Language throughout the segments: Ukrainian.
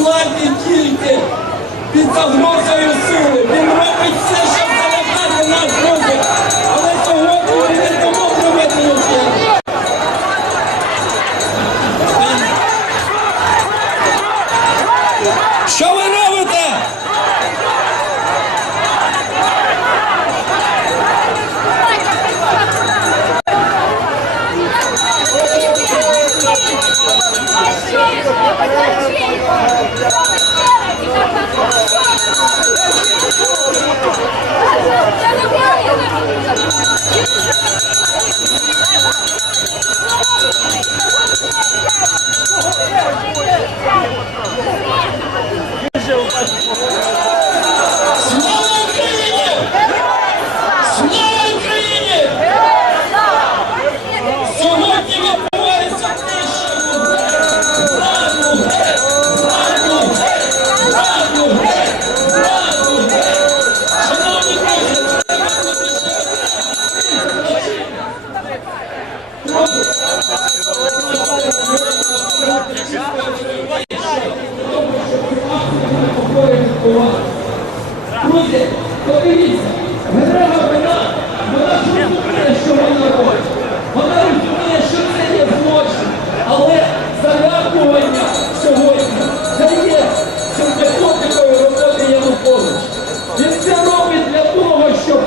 владі тільки під загрозою сили. Він робить все, щоб залякати нас руки. Але сьогодні він не тому проведено все. Що ви робите? Друзі, подивіться, Генерала вона, вона розуміє, що вона робить. Вона розуміє, що це є злочин. Але залякування сьогодні це є методикою роботи Януковича. Він це робить для того, щоб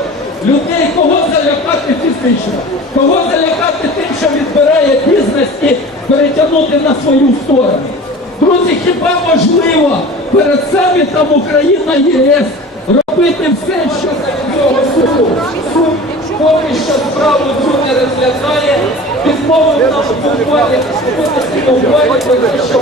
людей кого залякати фізично, кого залякати тим, що відбирає бізнес і перетягнути на свою сторону. Друзі, хіба можливо перед самітом Україна ЄС робити все, що для цього суду? Суд поки що справу цю не розглядає, відмовив нам буквально що